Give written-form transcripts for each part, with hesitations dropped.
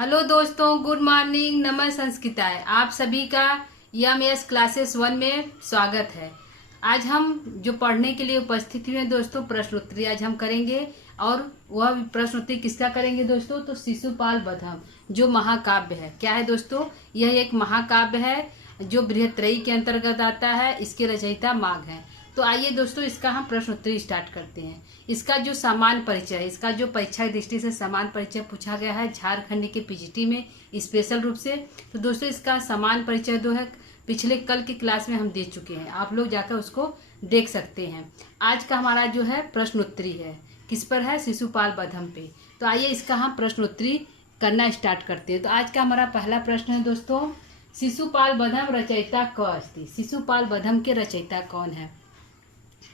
Hello दोस्तों, good morning. नमः संस्कृताय। आप सभी का EMS क्लासेस 1 में स्वागत है। आज हम जो पढ़ने के लिए उपस्थित हुए हैं दोस्तों, प्रश्नोत्तरी आज हम करेंगे। और वह प्रश्नोत्तरी किसका करेंगे दोस्तों? तो शिशुपाल बधम जो महाकाव्य है। क्या है दोस्तों? यह एक महाकाव्य है जो बृहत्त्रयी के अंतर्गत आता है। इसके रचयिता माघ हैं। तो आइए दोस्तों, इसका हम प्रश्नोत्तरी स्टार्ट करते हैं। इसका जो सामान्य परिचय है, इसका जो परीक्षा की दृष्टि से सामान्य परिचय पूछा गया है झारखंड के PGT में स्पेशल रूप से, तो दोस्तों इसका सामान्य परिचय जो है पिछले कल की क्लास में हम दे चुके हैं। आप लोग जाकर उसको देख सकते हैं। आज का हमारा जो है प्रश्नोत्तरी है, किस पर है? शिशुपाल बधम पे। तो आइए इसका हम प्रश्नोत्तरी करना स्टार्ट करते हैं। तो आज का हमारा पहला प्रश्न है दोस्तों, शिशुपाल बधम रचयिता क अस्ति। शिशुपाल बधम के रचयिता कौन है?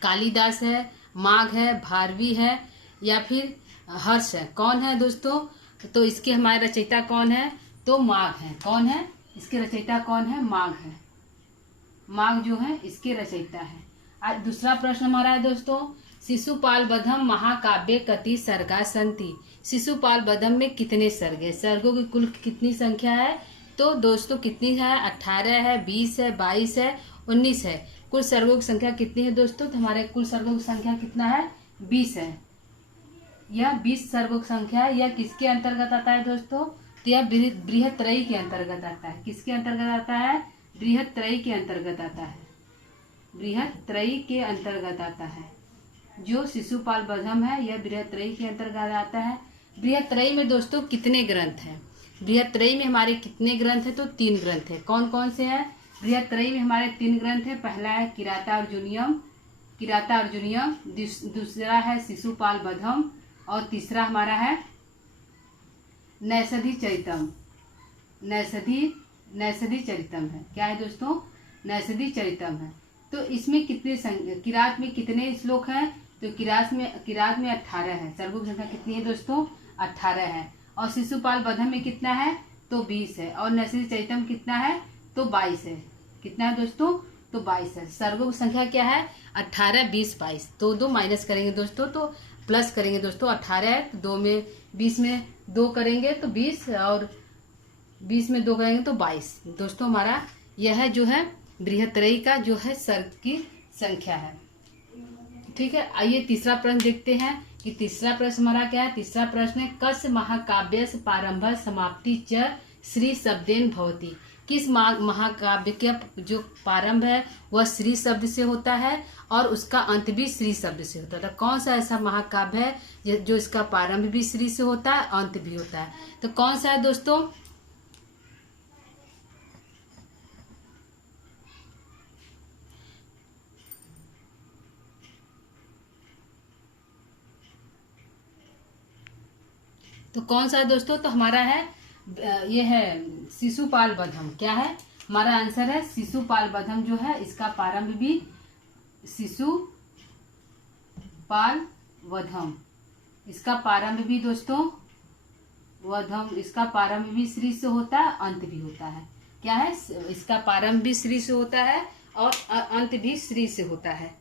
कालिदास है, माघ है, भारवी है या फिर हर्ष है? कौन है दोस्तों? तो इसके हमारे रचयिता कौन है? तो माघ है। कौन है इसके रचयिता? कौन है? माघ है। माघ जो है इसके रचयिता है। आज दूसरा प्रश्न हमारा है दोस्तों, शिशुपाल बधम महाकाव्य कति सर्गा संति। शिशुपाल बधम में कितने सर्ग है? सर्गों की कुल कितनी संख्या है? तो दोस्तों कितनी है? 18 है, 20 है, 22 है, 19 है। कुल सर्गों की संख्या कितनी है दोस्तों? तो हमारे कुल सर्गों की संख्या कितना है? 20 है। यह 20 सर्गों की संख्या है। यह किसके अंतर्गत आता है दोस्तों? तो यह बृहत्त्रयी के अंतर्गत आता है। किसके अंतर्गत आता है? बृहत्त्रयी के अंतर्गत आता है। बृहत्त्रयी के अंतर्गत आता है। जो शिशुपाल बधम है यह बृहत्त्रयी के अंतर्गत आता है। बृहत्त्रयी में दोस्तों कितने ग्रंथ हैं? बृहत्त्रयी में हमारे कितने ग्रंथ है? तो 3 ग्रंथ है। कौन कौन से हैं? बृहत्त्रयी में हमारे 3 ग्रंथ है। पहला है किराता अर्जुनियम, दूसरा है शिशुपाल बधम और तीसरा हमारा है नैषधि चरितम है। क्या है दोस्तों? नैषधि चरितम है। तो इसमें कितने किरात में कितने श्लोक हैं? तो किरात में 18 है। सर्गों की संख्या कितनी है दोस्तों? 18 है। और शिशुपाल बधम में कितना है? तो 20 है। और नैषधि चरितम कितना है? तो 22 है। कितना है दोस्तों? तो 22 है। सर्गों की संख्या क्या है? 18, 20, 22। तो 2 माइनस करेंगे दोस्तों तो प्लस करेंगे दोस्तों। 18 है तो 2 में 20 में 2 करेंगे तो 20 और 20 में 2 करेंगे तो 22। दोस्तों हमारा यह जो है बृहत्त्रयी का जो है सर्ग की संख्या है। ठीक है, आइए तीसरा प्रश्न देखते हैं कि तीसरा प्रश्न हमारा क्या है। तीसरा प्रश्न है, कस्य महाकाव्यस्य प्रारंभ समाप्ति च श्री शब्देन भवति। किस महाकाव्य का जो प्रारंभ है वह श्री शब्द से होता है और उसका अंत भी श्री शब्द से होता है। कौन सा ऐसा महाकाव्य है जो इसका प्रारंभ भी श्री से होता है, अंत भी होता है? तो कौन सा है दोस्तों? तो कौन सा है दोस्तों? तो हमारा है ये है शिशुपाल बधम। क्या है हमारा आंसर? है शिशुपाल बधम जो है इसका प्रारंभ भी शिशुपाल वधम, इसका प्रारंभ भी दोस्तों वधम, इसका प्रारंभ भी श्री से होता है, अंत भी होता है। क्या है? इसका प्रारंभ भी श्री से होता है और अंत भी श्री से होता है।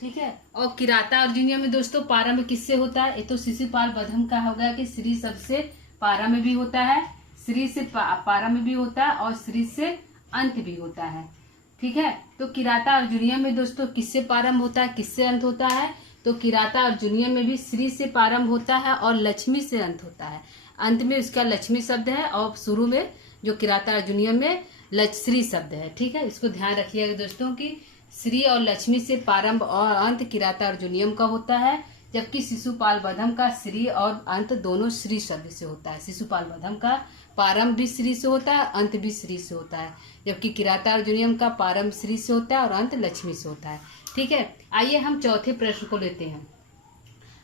ठीक है। और किराता अर्जुनियम में दोस्तों प्रारंभ किससे होता है? ये तो शिशुपाल बधम का हो गया कि श्री शब्द से प्रारंभ भी होता है, श्री से प्रारंभ भी होता है और श्री से अंत भी होता है। ठीक है। तो किराता अर्जुनियम में दोस्तों किससे प्रारंभ होता है, किससे अंत होता है? तो किराता अर्जुनियम में भी श्री से प्रारंभ होता है और लक्ष्मी से अंत होता है। अंत में उसका लक्ष्मी शब्द है और शुरू में जो किराता अर्जुनियम में श्री शब्द है। ठीक है, इसको ध्यान रखिएगा दोस्तों की श्री और लक्ष्मी से प्रारंभ और अंत किराता अर्जुनियम का होता है, जबकि शिशुपाल बधम का श्री और अंत दोनों श्री शब्द से होता है। शिशुपाल बधम का प्रारंभ भी श्री से होता है, अंत भी श्री से होता है, जबकि किराता अर्जुनियम का प्रारंभ श्री से होता है और अंत लक्ष्मी से होता है। ठीक है, आइए हम चौथे प्रश्न को लेते हैं।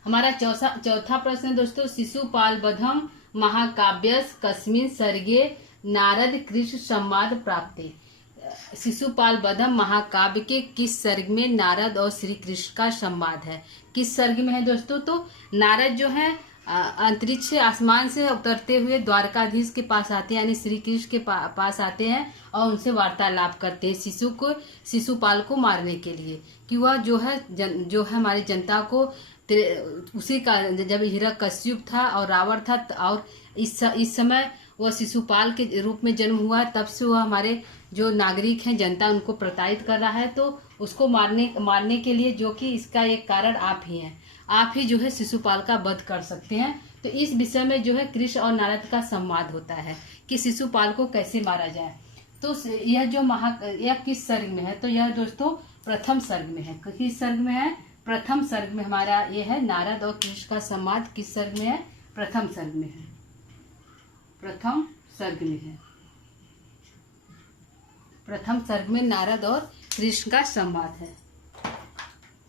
हमारा चौथा प्रश्न है दोस्तों, शिशुपाल बधम महाकाव्यस कस्मिन सर्गे नारद कृष्ण संवाद प्राप्ति। शिशुपाल बधम महाकाव्य के किस सर्ग में नारद और श्री कृष्ण का संवाद है? किस सर्ग में है दोस्तों? तो नारद जो है अंतरिक्ष से आसमान से उतरते हुए द्वारकाधीश के पास आते हैं, यानी श्री कृष्ण के पास आते हैं और उनसे वार्तालाप करते हैं शिशुपाल को मारने के लिए, कि वह जो है हमारी जनता को उसी का जब हिरण्यकश्यप था और रावण था, और इस समय वह शिशुपाल के रूप में जन्म हुआ, तब से वह हमारे जो नागरिक हैं, जनता, उनको प्रताड़ित कर रहा है। तो उसको मारने के लिए, जो कि इसका एक कारण आप ही हैं, आप ही जो है शिशुपाल का वध कर सकते हैं। तो इस विषय में जो है कृष्ण और नारद का संवाद होता है कि शिशुपाल को कैसे मारा जाए। तो यह किस सर्ग में है? तो यह दोस्तों प्रथम सर्ग में है। किस सर्ग में है? प्रथम सर्ग में हमारा ये है नारद और कृष्ण का संवाद। किस सर्ग में है? प्रथम सर्ग में है। प्रथम सर्ग में है। प्रथम सर्ग में नारद और कृष्ण का संवाद है।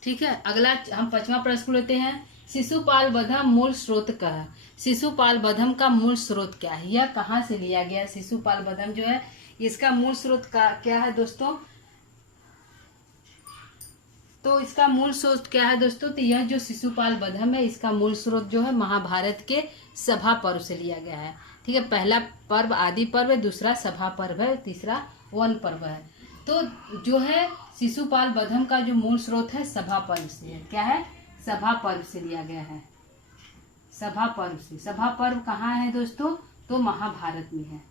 ठीक है, अगला हम 5वां प्रश्न लेते हैं। शिशुपाल वधम मूल स्रोत क्या है? शिशुपाल वधम का मूल स्रोत क्या है? यह कहाँ से लिया गया? शिशुपाल वधम जो है, इसका मूल स्रोत क्या है दोस्तों? तो इसका मूल स्रोत क्या है दोस्तों? तो यह जो शिशुपाल वधम है, इसका मूल स्रोत जो है महाभारत के सभा पर्व से लिया गया है। ठीक है, पहला पर्व आदि पर्व है, दूसरा सभा पर्व है, तीसरा वन पर्व है। तो जो है शिशुपाल वधम का जो मूल स्रोत है सभा पर्व से है। क्या है? सभा पर्व से लिया गया है। सभा पर्व से। सभा पर्व कहाँ है दोस्तों? तो महाभारत में है।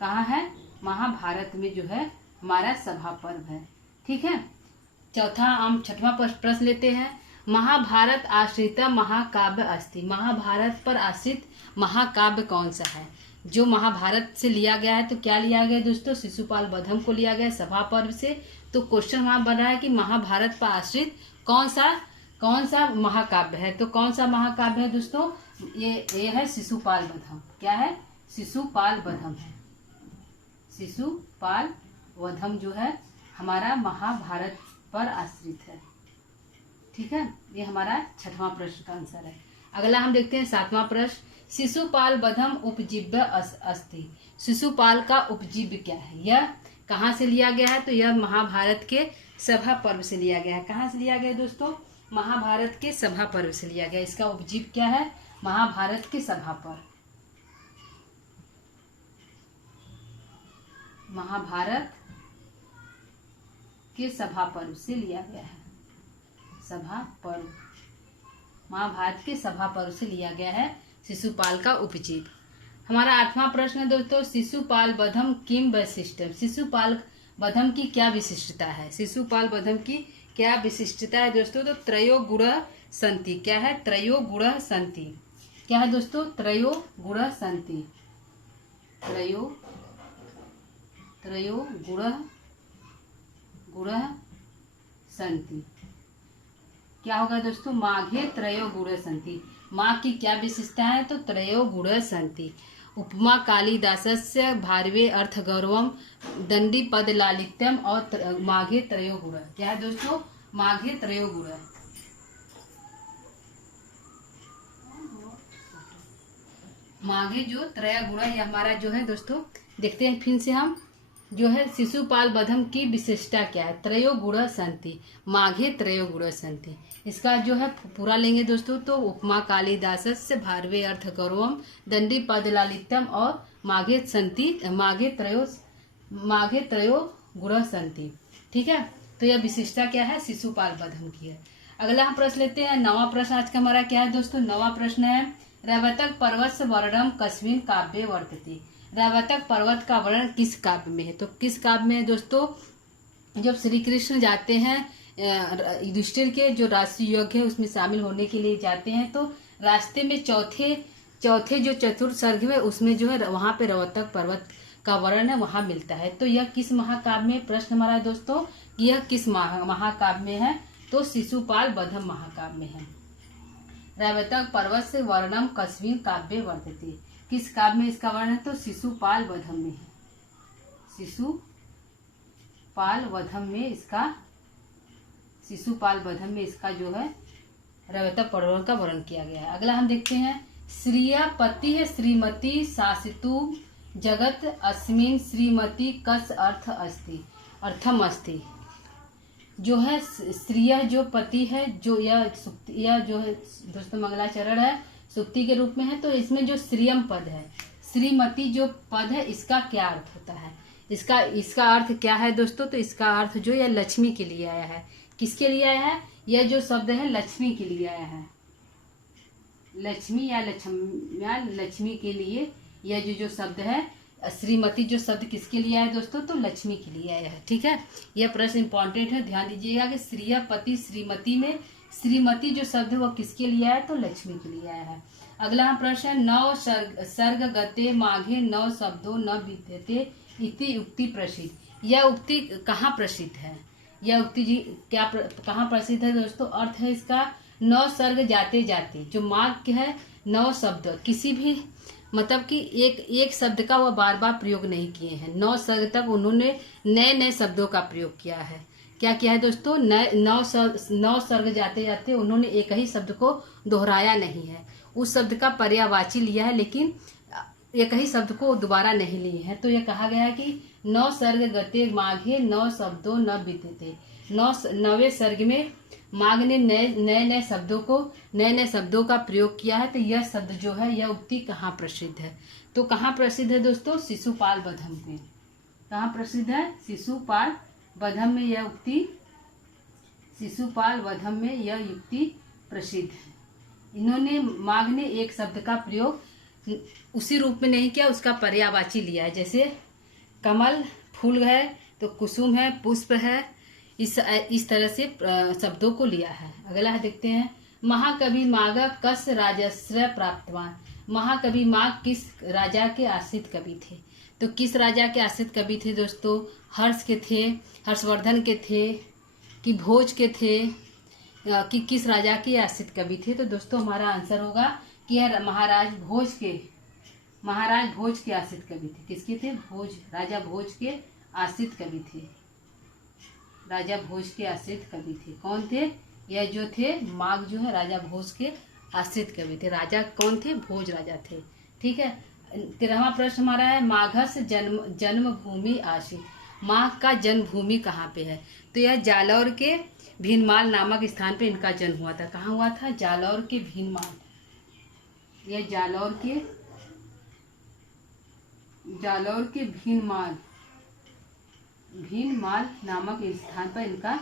कहाँ है? महाभारत में जो है हमारा सभा पर्व है। ठीक है, हम 6वां प्रश्न लेते हैं। महाभारत आश्रित महाकाव्य अस्ति। महाभारत पर आश्रित महाकाव्य कौन सा है? जो महाभारत से लिया गया है, तो क्या लिया गया दोस्तों? शिशुपाल वधम को लिया गया सभा पर्व से। तो क्वेश्चन वहां बन रहा है कि महाभारत पर आश्रित कौन सा महाकाव्य है? तो कौन सा महाकाव्य है दोस्तों? ये है शिशुपाल वधम। क्या है? शिशुपाल वधम है। शिशुपाल वधम जो है हमारा महाभारत पर आश्रित है। ठीक है, ये हमारा 6वां प्रश्न का आंसर है। अगला हम देखते हैं 7वां प्रश्न। शिशुपाल वधम उपजीव्य अस्ति। शिशुपाल का उपजीव्य क्या है? यह कहाँ से लिया गया है? तो यह महाभारत के सभा पर्व से लिया गया है। कहाँ से लिया गया दोस्तों? महाभारत के सभा पर्व से लिया गया। इसका उपजीव्य क्या है? महाभारत के सभा पर्व। महाभारत के सभा पर्व से लिया गया है। सभा पर्व, महाभारत के सभा पर्व से लिया गया है शिशुपाल का उपजीव्य। हमारा 8वां प्रश्न है दोस्तों। शिशुपाल वधम किम वैशिष्टम। शिशुपाल वधम की क्या विशिष्टता है? शिशुपाल वधम की क्या विशिष्टता है दोस्तों? तो त्रयो गुण संति। क्या है? त्रयो गुण संति। क्या है दोस्तों? त्रयो गुण संति। त्रयो गुण संति। क्या होगा दोस्तों? माघे त्रयो गुण संति। माँ की क्या विशेषता है? तो त्रयो गुण संति। उपमा कालिदासस्य भारवे अर्थ गौरवम दंडी पद लालित्यम और माघे त्रयो गुण। क्या है दोस्तों? माघे त्रयो गुण। माघे जो त्रय गुण है, हमारा जो है दोस्तों, देखते हैं फिर से हम जो है शिशुपाल वधम की विशेषता क्या है? त्रयो गुण संति। माघे त्रयो गुण संति। इसका जो है पूरा लेंगे दोस्तों, तो उपमा कालिदासस्य भारवे अर्थ गौरवम दंडी पद लालित्यम और माघे त्रयो गुण संति। ठीक है, तो यह विशेषता क्या है? शिशुपाल वधम की है। अगला हम प्रश्न लेते हैं। 9वां प्रश्न आज का हमारा क्या है दोस्तों? 9वां प्रश्न है रैवतक पर्वत वर्णम कस्मिन् काव्ये वर्तते। रैवतक पर्वत का वर्णन किस काव्य में है? तो किस काव्य में है दोस्तों? जब श्री कृष्ण जाते हैं युधिष्ठिर के जो राष्ट्रीय यज्ञ है उसमें शामिल होने के लिए जाते हैं, तो रास्ते में चौथे जो चतुर्थ सर्ग में उसमें जो है वहां पे रैवतक पर्वत का वर्णन है, वहां मिलता है। तो यह किस महाकाव्य में? प्रश्न हमारा है दोस्तों, यह किस महाकाव्य में है? तो शिशुपाल वधम महाकाव्य में है। रैवतक पर्वत से वर्णम कस्मिन् काव्ये वर्तते। किस काव्य में इसका वर्णन है? तो शिशुपाल वधम में है। शिशुपाल वधम में इसका जो है रैवतक पर्वत का वर्णन किया गया है। अगला हम देखते हैं। श्रिया पति है श्रीमती शासितु जगत अस्मिन् श्रीमती कस अर्थम अस्ति। जो है श्रिया जो पति है, जो यह जो है दोस्तों मंगलाचरण है, सुक्ति के रूप में है। तो इसमें जो श्रियम पद है, श्रीमती जो पद है, इसका क्या अर्थ होता है? इसका अर्थ क्या है दोस्तों? तो इसका अर्थ जो यह लक्ष्मी के लिए आया है। किसके लिए आया है? यह जो शब्द है लक्ष्मी के लिए आया है। लक्ष्मी या लक्ष्मी के लिए यह जो शब्द है श्रीमती, जो शब्द किसके लिए आया है दोस्तों? तो लक्ष्मी के लिए आया है। ठीक है, यह प्रश्न इंपॉर्टेंट है, ध्यान दीजिएगा कि श्रीयपति श्रीमती में श्रीमती जो शब्द है वो किसके लिए आया है? तो लक्ष्मी के लिए आया है। अगला प्रश्न है, नौ सर्ग गते माघे नौ शब्दों न विद्यते इति उक्ति प्रसिद्ध। यह उक्ति कहाँ प्रसिद्ध है? यह उक्ति जी कहाँ प्रसिद्ध है दोस्तों? अर्थ है इसका, नौ सर्ग जाते जाते, जो माघ है 9 शब्द, किसी भी मतलब कि एक शब्द का वह बार बार प्रयोग नहीं किए हैं। 9 सर्ग तक उन्होंने नए नए शब्दों का प्रयोग किया है। क्या किया है दोस्तों? 9 सर्ग जाते जाते उन्होंने एक ही शब्द को दोहराया नहीं है। उस शब्द का पर्यायवाची लिया है, लेकिन एक ही शब्द को दोबारा नहीं लिए हैं। तो यह कहा गया है कि 9 सर्ग गते माघे 9 शब्दों न विद्यते। 9वें सर्ग में माघ ने नए नए शब्दों का प्रयोग किया है। तो यह शब्द जो है, यह उक्ति कहाँ प्रसिद्ध है? तो कहाँ प्रसिद्ध है दोस्तों? शिशुपाल बधम में। कहाँ प्रसिद्ध है? शिशुपाल बधम में यह उक्ति, शिशुपाल बधम में यह युक्ति प्रसिद्ध है। इन्होंने माघ ने एक शब्द का प्रयोग उसी रूप में नहीं किया, उसका पर्यायवाची लिया है। जैसे कमल फूल है तो कुसुम है, पुष्प है, इस तरह से शब्दों को लिया है। अगला है, देखते हैं, महाकवि माघ कस राजश्रय प्राप्तवान। महाकवि माघ किस राजा के आश्रित कवि थे? तो किस राजा के आश्रित कवि थे दोस्तों? हर्ष के थे, हर्षवर्धन के थे, कि भोज के थे, कि किस राजा के आश्रित कवि थे? तो दोस्तों हमारा आंसर होगा कि यह महाराज भोज के आश्रित कवि थे। किसके थे? भोज, राजा भोज के आश्रित कवि थे। राजा भोज के आश्रित कवि थे। कौन थे? यह जो थे माघ जो है राजा भोज के आश्रित कवि थे। राजा कौन थे? भोज राजा थे। ठीक है, 13वां प्रश्न हमारा है, माघस जन्म भूमि आश्रित। माघ का जन्म भूमि कहाँ पे है? तो यह जालौर के भीनमाल नामक स्थान पे इनका जन्म हुआ था। कहाँ हुआ था? जालौर के भीनमाल। यह जालौर के भीनमाल नामक स्थान पर इनका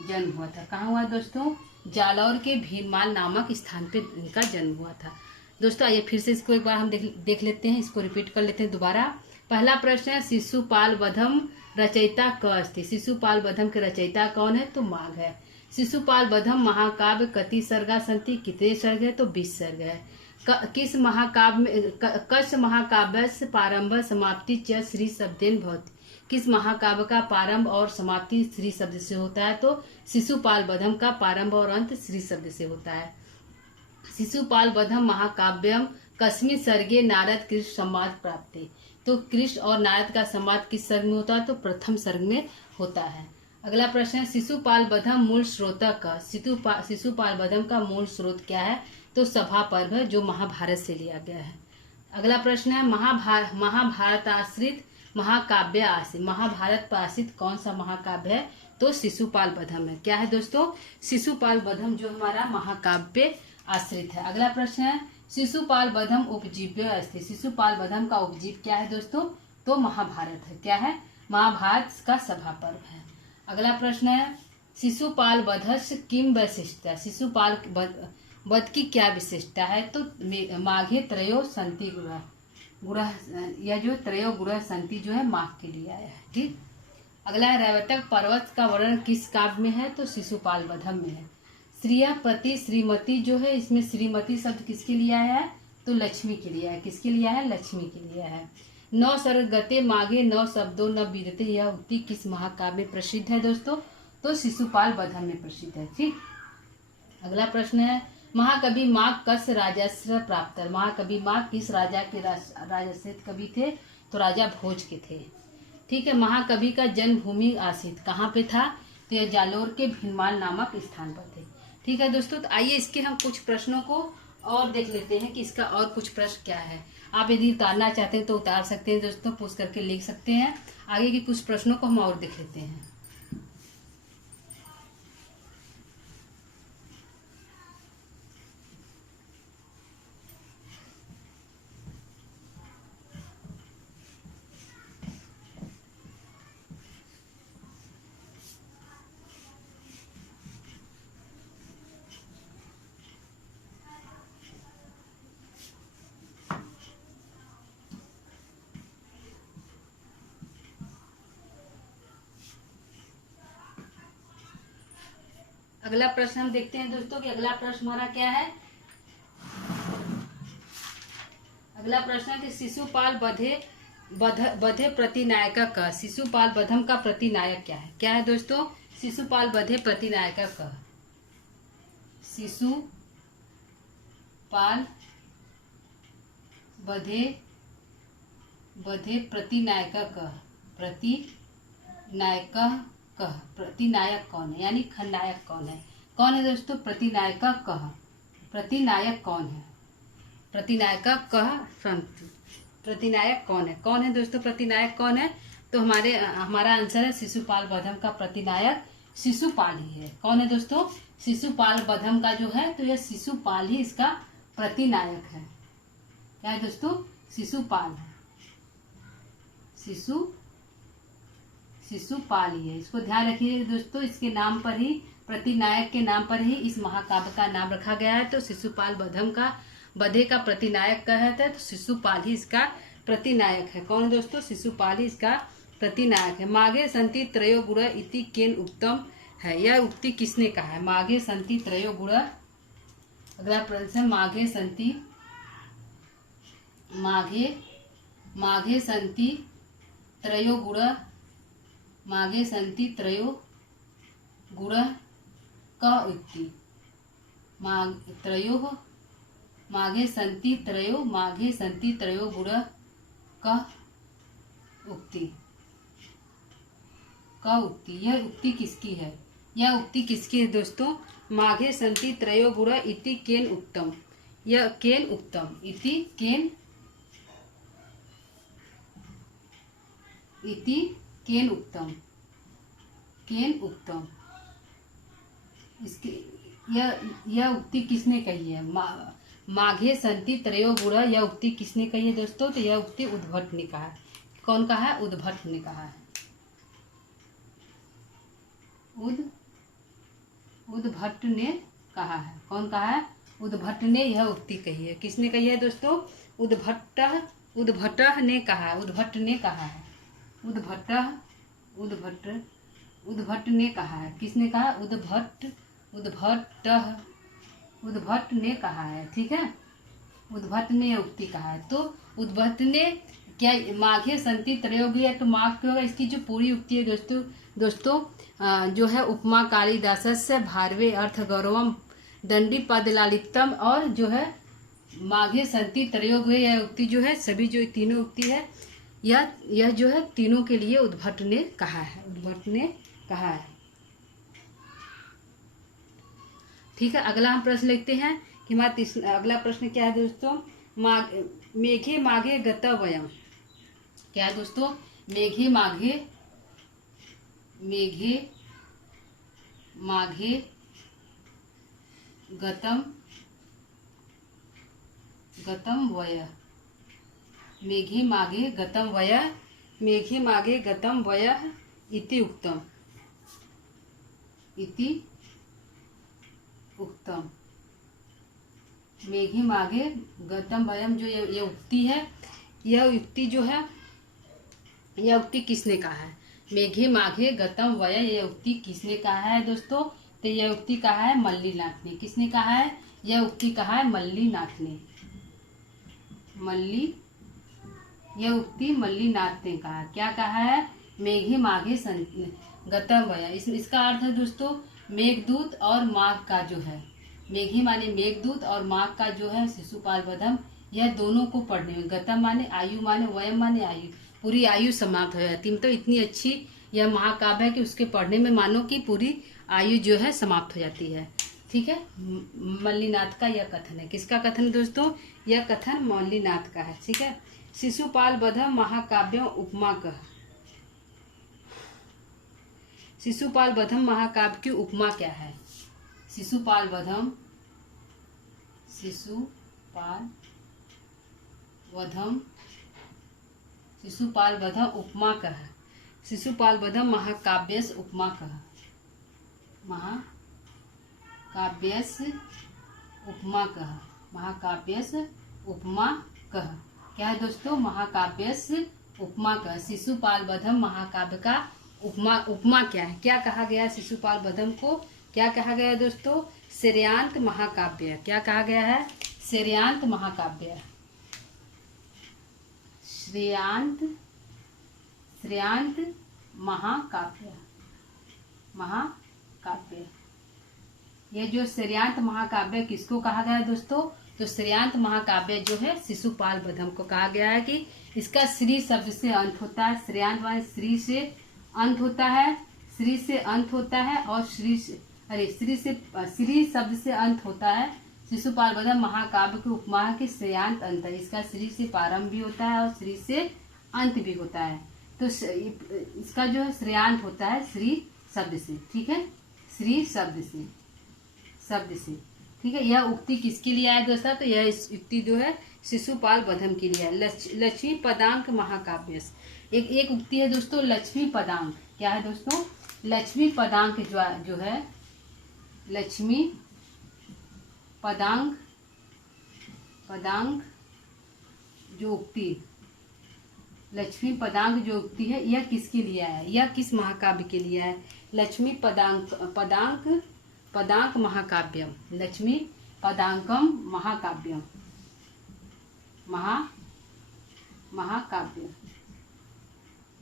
जन्म हुआ था। कहाँ हुआ दोस्तों? जालौर के भीनमाल नामक स्थान पे इनका जन्म हुआ था। दोस्तों आइए फिर से इसको एक बार हम देख लेते हैं, इसको रिपीट कर लेते हैं दोबारा। पहला प्रश्न है, शिशुपाल बधम रचयिता क अस्ति। शिशुपाल बधम के रचयिता कौन है? तो माघ है। शिशुपाल बधम महाकाव्य कति सर्गा संति, कितने सर्ग है? तो 20 सर्ग है। किस महाकाव्य में कस महाकाव्य से प्रारंभ समाप्ति च श्री शब्देन भवति। किस महाकाव्य का प्रारंभ और समाप्ति श्री शब्द से होता है? तो शिशुपाल बधम का प्रारंभ और अंत श्री शब्द से होता है। शिशुपाल बधम महाकाव्यम कस्मिन् सर्गे नारद कृष्ण संवाद प्राप्ति। तो कृष्ण और नारद का संवाद किस सर्ग में होता है? तो प्रथम सर्ग में होता है। अगला प्रश्न है, शिशुपाल बधम मूल स्रोत का। शिशुपाल बधम का मूल स्रोत क्या है? तो सभा पर्व है, जो महाभारत से लिया गया है। अगला प्रश्न है, महाभारत आश्रित महाकाव्य आश्रित। महाभारत पर आश्रित कौन सा महाकाव्य है? तो शिशुपाल बधम है। क्या है दोस्तों? शिशुपाल बधम जो हमारा महाकाव्य पे आश्रित है। अगला प्रश्न है, शिशुपाल बधम उपजीव्य अस्ति। शिशुपाल बधम का उपजीव क्या है दोस्तों? तो महाभारत है। क्या है? महाभारत का सभा पर्व है। अगला प्रश्न है, शिशुपाल बधस्य किम वैशिष्टता। शिशुपाल वध की क्या विशेषता है? तो माघे त्रयो संति गुरह, यह जो त्रयो गुरह संति जो है माघ के लिए आया है। ठीक। अगला है, रैवतक पर्वत का वर्णन किस काव्य में है? तो शिशुपाल बधम में है। श्रियपति श्रीमती जो है, इसमें श्रीमती शब्द किसके लिए आया है? तो लक्ष्मी के लिए है। किसके लिए है? लक्ष्मी के लिए है। 9 सर्ग गते माघे 9 शब्दों न विद्यते, यह उक्ति किस महाकाव्य में प्रसिद्ध है दोस्तों? तो शिशुपाल बधम में प्रसिद्ध है। ठीक। अगला प्रश्न है, महाकवि माघ कस राजस्व प्राप्त। महाकवि माघ किस राजा के राजस्व कवि थे? तो राजा भोज के थे। ठीक है। महाकवि का जन्मभूमि आश्रित कहाँ पे था? तो यह जालौर के भीनमाल नामक स्थान पर थे। ठीक है दोस्तों, तो आइए इसके हम कुछ प्रश्नों को और देख लेते हैं कि इसका और कुछ प्रश्न क्या है। आप यदि उतारना चाहते हैं तो उतार सकते हैं दोस्तों, पूछ करके लिख सकते हैं। आगे के कुछ प्रश्नों को हम और देख लेते हैं। अगला प्रश्न हम देखते हैं दोस्तों कि अगला प्रश्न हमारा क्या है। अगला प्रश्न है कि शिशुपाल बधे प्रतिनायक का, शिशुपाल बधम का प्रतिनायक क्या है। क्या है दोस्तों? शिशुपाल बधे प्रतिनायक का, शिशुपाल बधे प्रतिनायक का, प्रतिनायक कौन है, यानी खलनायक कौन है? कौन है दोस्तों प्रतिनायक कह? प्रतिनायक कौन है? प्रतिनायक कह संत, प्रतिनायक कौन है? कौन है दोस्तों प्रतिनायक कौन है? तो हमारा आंसर है शिशुपाल बधम का प्रतिनायक शिशुपाल ही है। कौन है दोस्तों? शिशुपाल बधम का जो है तो यह शिशुपाल ही इसका प्रतिनायक है। क्या है दोस्तों? शिशुपाल है, शिशुपाल ही है। इसको ध्यान रखिए दोस्तों, इसके नाम पर ही, प्रतिनायक के नाम पर ही इस महाकाव्य का नाम रखा गया है। तो शिशुपाल बधम का बधे का प्रतिनायक कहते हैं, तो शिशुपाल ही इसका प्रतिनायक है। कौन है दोस्तों? शिशुपाल ही इसका प्रतिनायक है। माघे संति त्रयो गुण इति केन उत्तम है, यह उक्ति किसने कहा है? माघे संति त्रयो गुण। अगला प्रश्न है माघे संति त्रयो गुण, माघे संति त्रयो गुण का उक्ति, माघे संति त्रयो गुण का उक्ति, यह उक्ति किसकी है? यह उक्ति किसकी है दोस्तों? माघे संति त्रयो गुण इति केन उत्तम, यह केन उत्तम इति केन उत्तम, इसकी यह उक्ति किसने कही है? माघे संति त्रयो गुण, यह उक्ति किसने कही है दोस्तों? तो यह उक्ति उद्भट ने कहा है। कौन कहा है? उद्भट ने कहा है। उद्भट ने कहा है। कौन कहा है? उद्भट ने यह उक्ति कही है। किसने कही है दोस्तों? उद्भट ने कहा है। उद्भट ने कहा है। उद्भट ने कहा है। किसने कहा? उद्भट ने कहा है। ठीक है, उद्भट ने उक्ति कहा है। तो उद्भट ने क्या माघे संति त्रयोगी है, तो माघ क्या होगा? इसकी जो पूरी उक्ति है दोस्तों जो है उपमा कालिदासस्य भारवे अर्थ गौरवम दंडी पदलालितम, और जो है माघे संति त्रयोगी, यह उक्ति जो है सभी जो तीनों उक्ति है यह जो है तीनों के लिए उद्भट ने कहा है। उद्भट ने कहा है। ठीक है, अगला हम प्रश्न लिखते हैं कि हमारा अगला प्रश्न क्या है दोस्तों? मेघे माघे गतवयम। क्या है दोस्तों? मेघे माघे गतम वय, मेघे माघे गतम वय इति उक्तम, मेघे माघे गतम वयम, जो ये उक्ति है, यह उक्ति जो है, यह उक्ति किसने कहा है? मेघे माघे गतम वय, यह उक्ति किसने कहा है दोस्तों? तो यह उक्ति कहा है मल्लीनाथ ने। किसने कहा है? यह उक्ति कहा है मल्लीनाथ ने। यह उक्ति मल्लीनाथ ने कहा। क्या कहा है? मेघे माघे गतम वय। इसका अर्थ है दोस्तों मेघदूत और माघ का जो है, मेघी माने मेघदूत और माघ का जो है शिशुपाल बधम, यह दोनों को पढ़ने में, गतम माने आयु माने वयम माने आयु, पूरी आयु समाप्त हो जाती है। तो इतनी अच्छी यह महाकाव्य है कि उसके पढ़ने में मानो कि पूरी आयु जो है समाप्त हो जाती है। ठीक है, मल्लीनाथ का यह कथन है। किसका कथन दोस्तों? यह कथन मल्लीनाथ का है। ठीक है, शिशुपाल बधम महाकाव्य उपमा कह। शिशुपाल बधम महाकाव्य की उपमा क्या है? शिशुपाल बधम उपमा कह। शिशुपाल बधम महाकाव्यस उपमा कह। महाकाव्यस उपमा कह। क्या है दोस्तों? महाकाव्यस उपमा कह। शिशुपाल बधम महाकाव्य का उपमा क्या है? क्या कहा गया शिशुपाल बधम को? क्या कहा गया है दोस्तों? श्रेयांत महाकाव्य। क्या कहा गया है? श्रेयांत महाकाव्य। श्रेयांत महाकाव्य। महाकाव्य। यह जो श्रेयांत महाकाव्य किसको कहा गया है दोस्तों? तो श्रेयांत महाकाव्य जो है शिशुपाल बधम को कहा गया है कि इसका श्री शब्द से अंत होता है। श्रेयांत माने श्री से अंत होता है, श्री से अंत होता है और श्री शब्द से अंत होता है। शिशुपाल बधम महाकाव्य के उपमा के श्रेयांत अंत है। इसका श्री से प्रारंभ भी होता है और श्री से अंत भी होता है। तो इसका जो है श्रेयांत होता है श्री शब्द से। ठीक है, श्री शब्द से। ठीक है, यह उक्ति किसके लिए है दोस्तों? तो यह उक्ति जो है शिशुपाल बधम के लिए है। लक्ष्मी पदांक महाकाव्य। एक उक्ति है दोस्तों लक्ष्मी पदांक। क्या है दोस्तों? लक्ष्मी पदांक जो है लक्ष्मी पदांक जो उक्ति, लक्ष्मी पदांक जो उक्ति है यह किसके लिए है? यह किस महाकाव्य के लिए है? लक्ष्मी पदांक महाकाव्यम। लक्ष्मी पदांकम महाकाव्यम। महाकाव्य।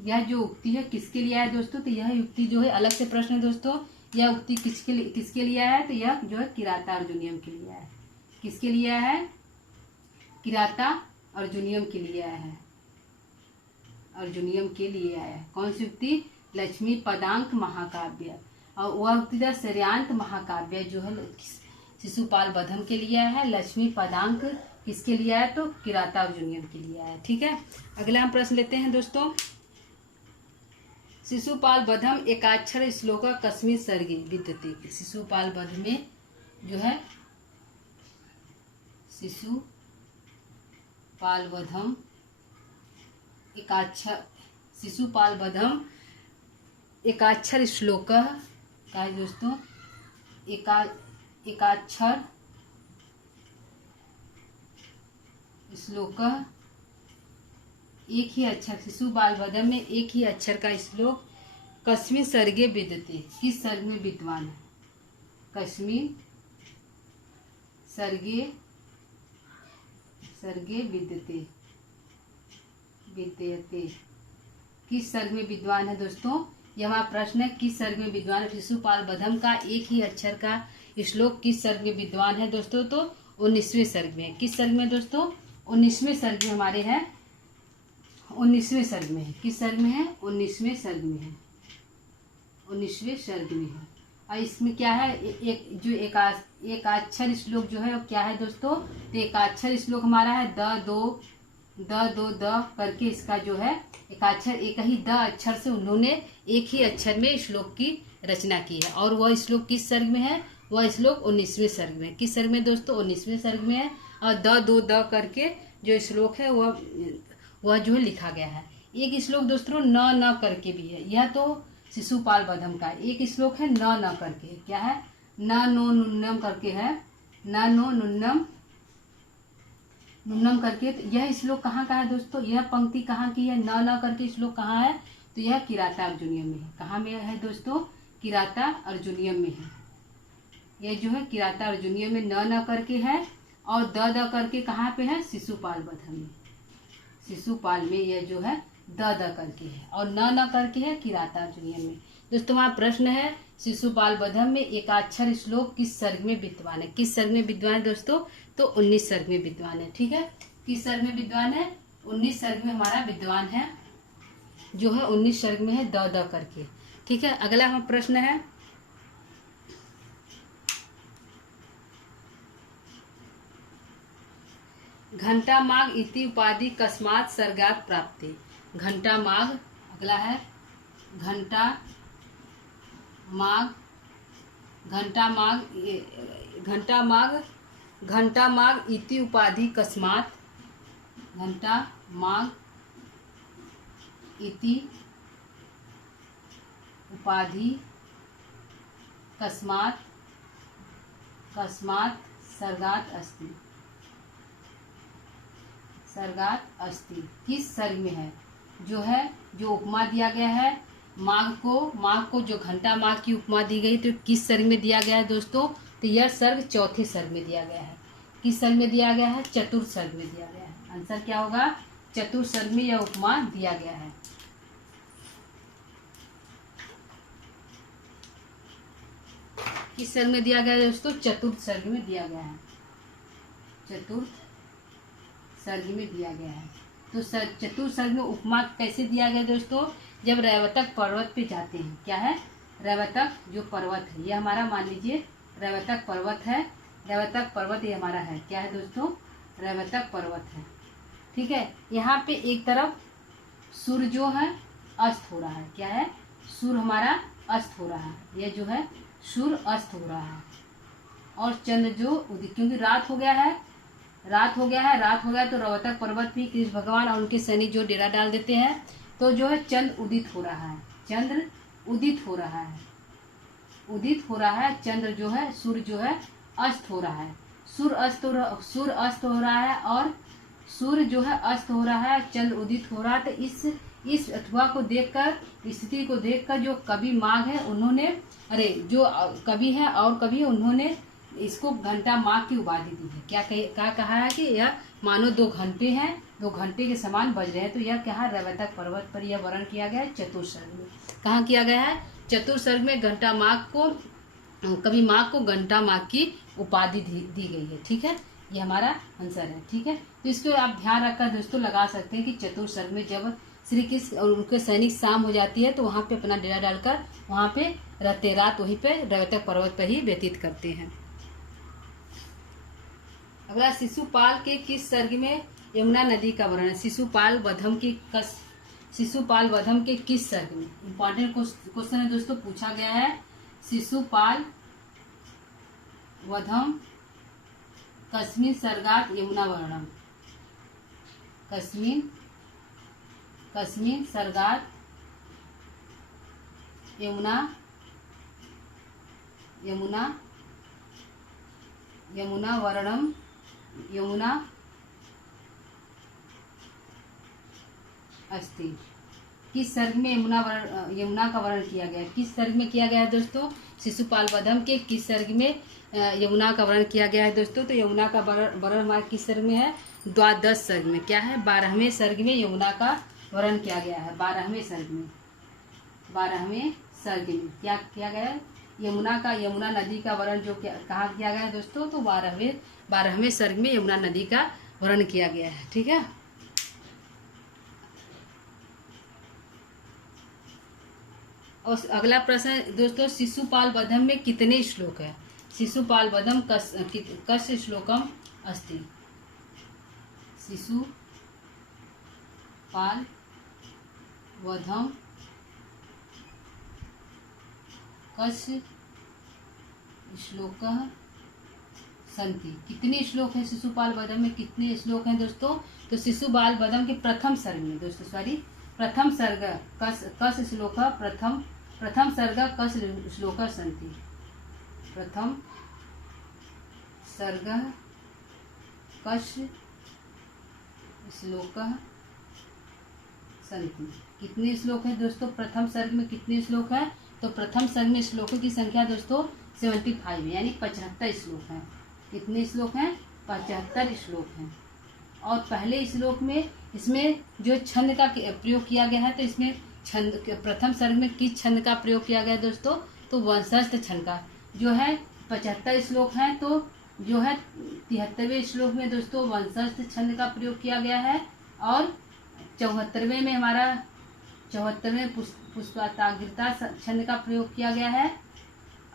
यह जो उक्ति है किसके लिए है दोस्तों? तो यह उक्ति जो है अलग से प्रश्न है दोस्तों। यह उक्ति किसके लिए है? तो यह जो है किराता अर्जुनियम के लिए है। किसके लिए है? किराता अर्जुनियम के लिए है। अर्जुनियम के लिए है। कौन सी उक्ति? लक्ष्मी पदांक महाकाव्य। और वह उक्ति श्रेयांत महाकाव्य जो है शिशुपाल बधम के लिए है। लक्ष्मी पदांक किसके लिए है? तो किराता अर्जुनियम के लिए है। ठीक है, अगला हम प्रश्न लेते हैं दोस्तों। शिशुपाल बधम एकाक्षर श्लोक कस्मिन् सर्गे विद्यते। शिशुपाल बध में जो है शिशुपाल बधम एकाक्षर श्लोक का है दोस्तों। एकाक्षर श्लोक, एक ही अक्षर, शिशुपाल बधम में एक ही अक्षर का श्लोक कस्मिन् सर्गे विद्यते। किस सर्ग में विद्वान है? कस्मिन् सर्गे विद्यते। किस सर्ग में विद्वान है दोस्तों? यह हमारा प्रश्न है, किस सर्ग में विद्वान है? शिशुपाल बधम का एक ही अक्षर का श्लोक किस सर्ग में विद्वान है दोस्तों? तो 19वें सर्ग में। किस सर्ग में दोस्तों? 19वें सर्ग में हमारे है। 19वें सर्ग में है। किस सर्ग में है? 19वें सर्ग में है। 19वें सर्ग में है। और इसमें क्या है? एकाक्षर श्लोक जो है क्या है दोस्तों? तो एकाक्षर श्लोक हमारा है द दो करके। इसका जो है एकाक्षर, एक ही द अक्षर से उन्होंने एक ही अक्षर में श्लोक की रचना की है। और वह श्लोक किस सर्ग में है? वह श्लोक 19वें सर्ग में। किस सर्ग में दोस्तों? 19वें सर्ग में है। और द करके जो श्लोक है वह जो है लिखा गया है। एक श्लोक दोस्तों न करके भी है। यह तो शिशुपाल बधम का एक श्लोक है न करके। क्या है? न नो नुन्नम करके है। न नो नुन्नम करके। तो यह श्लोक कहाँ का है दोस्तों? यह पंक्ति कहाँ की है? न करके श्लोक कहाँ है? तो यह किराता अर्जुनियम में है। कहाँ में है दोस्तों? किराता अर्जुनियम में है। यह जो है किराता अर्जुनियम में न करके है। और द करके कहाँ पे है? शिशुपाल बधम में। शिशुपाल में यह जो है द करके है और न करके है किराता अर्जुनियम में। दोस्तों हमारा प्रश्न है, शिशुपाल बधम में एकाक्षर श्लोक किस सर्ग में विद्वान है? किस सर्ग में विद्वान है दोस्तों? तो 19 सर्ग में विद्वान है। ठीक है, किस सर्ग में विद्वान है? 19 सर्ग में हमारा विद्वान है, जो है 19 सर्ग में है द करके। ठीक है, अगला हमारा प्रश्न है, घंटा माग इति उपाधि कस्मात् सर्गात् प्राप्ते। घंटा माग, अगला है घंटा माग इति उपाधि कस्मात्। घंटा माग इति उपाधि कस्मात् सर्गात् अस्ति। किस सर्ग में है? जो उपमा दिया गया है माघ को जो घंटा माघ की उपमा दी गई तो किस सर्ग में दिया गया है दोस्तों? तो यह सर्ग चौथे सर्ग में दिया गया है। किस सर्ग में दिया गया है? चतुर्थ सर्ग में दिया गया है। आंसर क्या होगा? चतुर्थ सर्ग में यह उपमा दिया गया है। किस सर्ग में दिया गया है दोस्तों? चतुर्थ सर्ग में दिया गया है। चतुर्थ सर्ग में दिया गया है। तो चतुर्थ सर्ग में उपमा कैसे दिया गया दोस्तों? जब रैवतक पर्वत पे जाते हैं। क्या है? रैवतक जो पर्वत है, ये हमारा मान लीजिए रैवतक पर्वत है। रैवतक पर्वत ये हमारा है। क्या है दोस्तों? रैवतक पर्वत है। ठीक है। यहाँ पे एक तरफ सूर्य जो है अस्त हो रहा है। क्या है? सूर्य हमारा अस्त हो रहा है। यह जो है सूर्य अस्त हो रहा है और चंद्र जो उदित, क्योंकि रात हो गया है तो रैवतक पर्वत भी कृष्ण भगवान और उनके सैनिक जो डेरा डाल देते हैं, तो जो है चंद्र उदित हो रहा है। चंद्र उदित हो रहा है। उदित हो रहा है। चंद्र जो है, सूर्य जो है अस्त हो रहा है। सूर्य अस्त हो रहा है और सूर्य जो है अस्त हो रहा है, चंद्र उदित हो रहा है। तो इस अथवा को देखकर, स्थिति को देखकर जो कवि माघ है उन्होंने, जो कवि है और कवि उन्होंने इसको घंटा माघ की उपाधि दी है। क्या कहा है कि यह मानो 2 घंटे हैं, 2 घंटे के समान बज रहे हैं। तो यह क्या है? रैवतक पर्वत पर यह वर्णन किया गया है चतुर्थ सर्ग में। कहाँ किया गया है? चतुर्थ सर्ग में घंटा माघ को, कवि माघ को घंटा माघ की उपाधि दी गई है। ठीक है, ये हमारा आंसर है। ठीक है, तो इसको आप ध्यान रखकर दोस्तों लगा सकते हैं कि चतुर्थ सर्ग में जब श्री कृष्ण और उनके सैनिक शाम हो जाती है तो वहाँ पे अपना डेरा डालकर वहाँ पे रहते, रात वहीं पे रैवतक पर्वत पर ही व्यतीत करते हैं। अगला, शिशुपाल के किस सर्ग में यमुना नदी का वर्णन? शिशुपाल वधम के किस सर्ग में? इंपॉर्टेंट क्वेश्चन है दोस्तों, पूछा गया है। शिशुपाल वधम कस्मिन सर्गात यमुना वर्णम। कस्मिन सर्गात यमुना वर्णम अस्ति। किस सर्ग में यमुना का वर्णन किया गया है? किस सर्ग में किया गया है दोस्तों? शिशुपाल वधम के किस सर्ग में यमुना का वर्णन किया गया है दोस्तों? तो यमुना का वर्णन हमारे किस सर्ग में है? द्वादश सर्ग में। क्या है? 12वें सर्ग में यमुना का वर्णन किया गया है। 12वें सर्ग में क्या किया गया है? यमुना नदी का वर्णन जो कहाँ किया गया है दोस्तों? तो 12वें सर्ग में यमुना नदी का वर्णन किया गया है। ठीक है। और अगला प्रश्न दोस्तों, शिशुपाल वधम में कितने श्लोक है? शिशुपाल वधम कस्य श्लोकम अस्ति? शिशुपाल वधम कस्य श्लोकः सन्ति? कितने श्लोक है शिशुपाल वधम में? कितने श्लोक हैं दोस्तों? तो शिशुपाल वधम के प्रथम सर्ग में दोस्तों, प्रथम सर्ग कस्य श्लोक, प्रथम सर्ग कस्य श्लोक सन्ति? प्रथम सर्ग कस्य श्लोक सन्ति? कितने श्लोक है दोस्तों? प्रथम सर्ग में कितने श्लोक है? तो प्रथम सर्ग में श्लोकों की संख्या दोस्तों 75 है, यानी 75 श्लोक हैं। कितने श्लोक हैं? 75 श्लोक हैं। और पहले श्लोक में इसमें जो छंद का प्रयोग किया गया है, तो इसमें छंद, प्रथम सर्ग में किस छंद का प्रयोग किया गया है दोस्तों? तो वंशस्थ छंद का। जो है 75 श्लोक हैं, तो जो है 73वें श्लोक में दोस्तों वंशस्थ छंद का प्रयोग किया गया है और 74वें में हमारा 74वें पुष्पाताग्रता छंद का प्रयोग किया गया है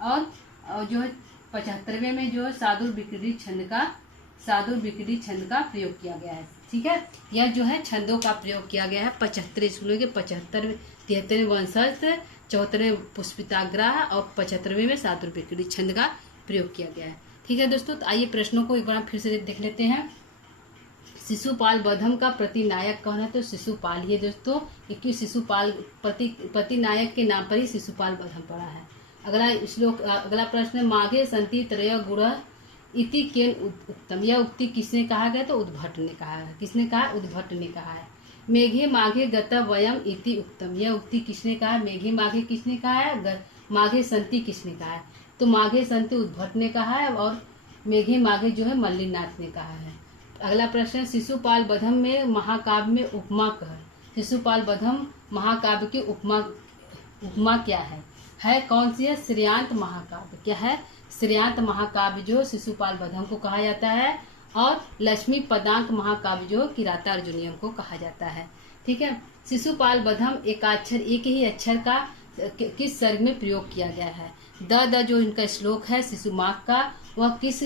और जो है 75वें में जो है साधुर विकृति छंद का प्रयोग किया गया है। ठीक है, यह जो है छंदों का प्रयोग किया गया है 75 स्कूलों के 73वें वंशस्थ, 74वें पुष्पिताग्रह और 75वें में साधुर विकृति छंद का प्रयोग किया गया है। ठीक है दोस्तों, तो आइए प्रश्नों को एक बार फिर से देख लेते हैं। शिशुपाल वधम का प्रतिनायक कौन है? तो शिशुपाल ही है दोस्तों, क्योंकि शिशुपाल प्रतिनायक के नाम पर ही शिशुपाल वधम पड़ा है। अगला प्रश्न, माघे संति त्रय गुण इति केन उत्तम? यह उक्ति किसने कहा गया? तो उद्भट ने कहा है। किसने कहा? उद्भट ने कहा है। मेघे माघे गत वयम इति उक्तम, यह उक्ति किसने कहा है? मेघे माघे किसने कहा है? माघे संति किसने कहा है? तो माघे संति उद्भट ने कहा है और मेघे माघे जो है मल्लिनाथ ने कहा है। अगला प्रश्न, शिशुपाल बधम में महाकाव्य में उपमा कह। शिशुपाल बधम महाकाव्य की उपमा क्या है कौन सी है? श्रेयांत महाकाव्य। क्या है? श्रेयांत महाकाव्य जो शिशुपाल बधम को कहा जाता है और लक्ष्मी पदांक महाकाव्य जो किरातार्जुनीयम को कहा जाता है। ठीक है। शिशुपाल बधम एक ही अक्षर का किस सर्ग में प्रयोग किया गया है? द जो इनका श्लोक है शिशुमाघ का, वह किस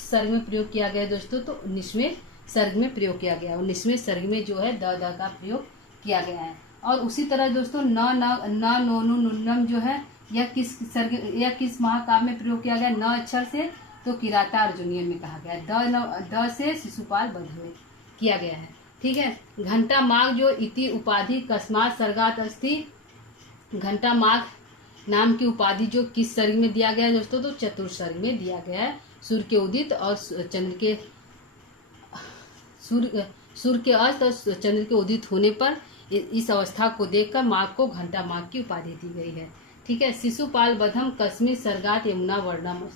सर्ग में प्रयोग किया गया है दोस्तों? तो 19वें सर्ग में प्रयोग किया गया है। 19वें सर्ग में जो है द का प्रयोग किया गया है। और उसी तरह दोस्तों न नोनु नुन्नम जो है यह किस महाकाव्य में प्रयोग किया गया? न अक्षर से तो किरातार्जुनीयम में कहा गया है। द से शिशुपाल बध में किया गया है। ठीक है। घंटा माघ जो इति उपाधि कस्मात सर्गात अस्ति, घंटा माघ नाम की उपाधि जो किस सर्ग में दिया गया है दोस्तों? तो चतुर्थ सर्ग में दिया गया है। सूर्य के उदित और सूर्य के अस्त और चंद्र के उदित होने पर इस अवस्था को देखकर माघ को घंटा माघ की उपाधि दी गई है। ठीक है। शिशुपाल बधम कस्मिन सर्गात यमुना वर्णम,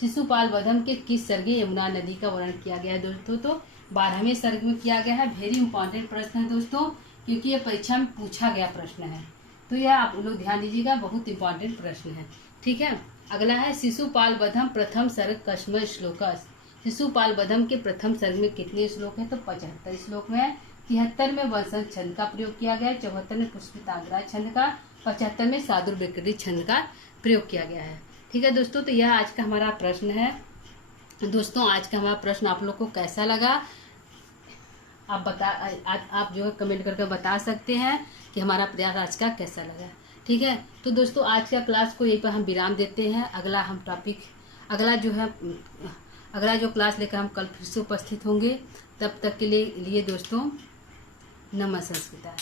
शिशुपाल बधम के किस सर्ग यमुना नदी का वर्णन किया गया है दोस्तों? तो 12वें सर्ग में किया गया है। वेरी इंपॉर्टेंट प्रश्न है दोस्तों, क्योंकि ये परीक्षा में पूछा गया प्रश्न है, तो यह आप लोग ध्यान दीजिएगा, बहुत इंपॉर्टेंट प्रश्न है। ठीक है। अगला है शिशुपाल बधम प्रथम सर्ग कस्म श्लोकस, शिशुपाल बधम के प्रथम सर्ग में कितने श्लोक है? तो 75 श्लोक में है। 73 में वंशज छंद का प्रयोग किया गया है, 74 में पुष्पिताग्रा छंद का, 75 में सादुर विकृति छंद का प्रयोग किया गया है। ठीक है दोस्तों, तो यह आज का हमारा प्रश्न है। दोस्तों आज का हमारा प्रश्न आप लोग को कैसा लगा? आप जो है कमेंट करके बता सकते हैं कि हमारा प्रयास आज का कैसा लगा। ठीक है। तो दोस्तों आज का क्लास को यहीं पर हम विराम देते हैं। अगला जो क्लास लेकर हम कल फिर से उपस्थित होंगे। तब तक के लिए दोस्तों नमः संस्कृता।